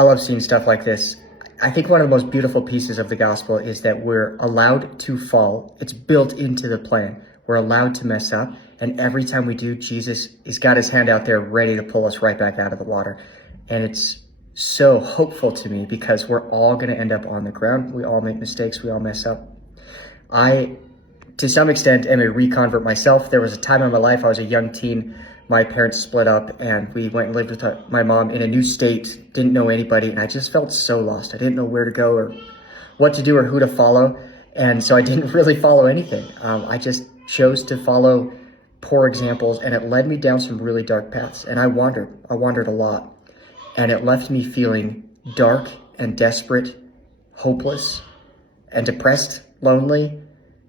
I love seeing stuff like this. I think one of the most beautiful pieces of the gospel is that we're allowed to fall. It's built into the plan. We're allowed to mess up. And every time we do, Jesus has got his hand out there ready to pull us right back out of the water. And it's so hopeful to me because we're all going to end up on the ground. We all make mistakes. We all mess up. I, to some extent, am a reconvert myself. There was a time in my life, I was a young teen. My parents split up and we went and lived with my mom in a new state, didn't know anybody, and I just felt so lost. I didn't know where to go or what to do or who to follow. And so I didn't really follow anything. I just chose to follow poor examples, and it led me down some really dark paths. And I wandered a lot. And it left me feeling dark and desperate, hopeless and depressed, lonely.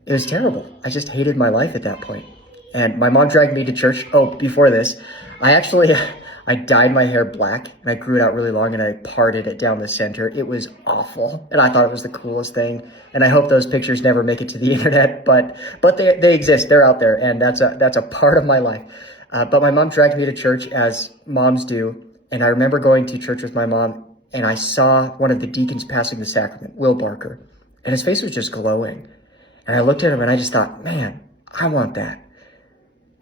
It was terrible. I just hated my life at that point. And my mom dragged me to church. Oh, before this, I dyed my hair black and I grew it out really long and I parted it down the center. It was awful. And I thought it was the coolest thing. And I hope those pictures never make it to the internet, but they exist. They're out there. And that's a part of my life. But my mom dragged me to church as moms do. And I remember going to church with my mom and I saw one of the deacons passing the sacrament, Will Barker, and his face was just glowing. And I looked at him and I just thought, man, I want that.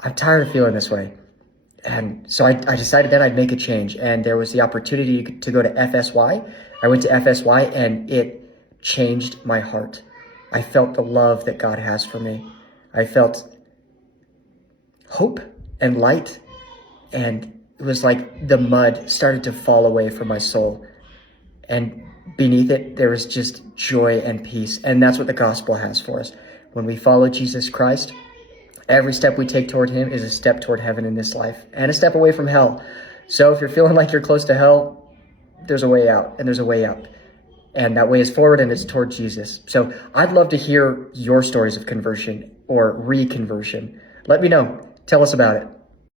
I'm tired of feeling this way. And so I decided that I'd make a change. And there was the opportunity to go to FSY. I went to FSY and it changed my heart. I felt the love that God has for me. I felt hope and light. And it was like the mud started to fall away from my soul. And beneath it, there was just joy and peace. And that's what the gospel has for us. When we follow Jesus Christ, every step we take toward him is a step toward heaven in this life and a step away from hell. So if you're feeling like you're close to hell, there's a way out and there's a way up. And that way is forward and it's toward Jesus. So I'd love to hear your stories of conversion or reconversion. Let me know. Tell us about it.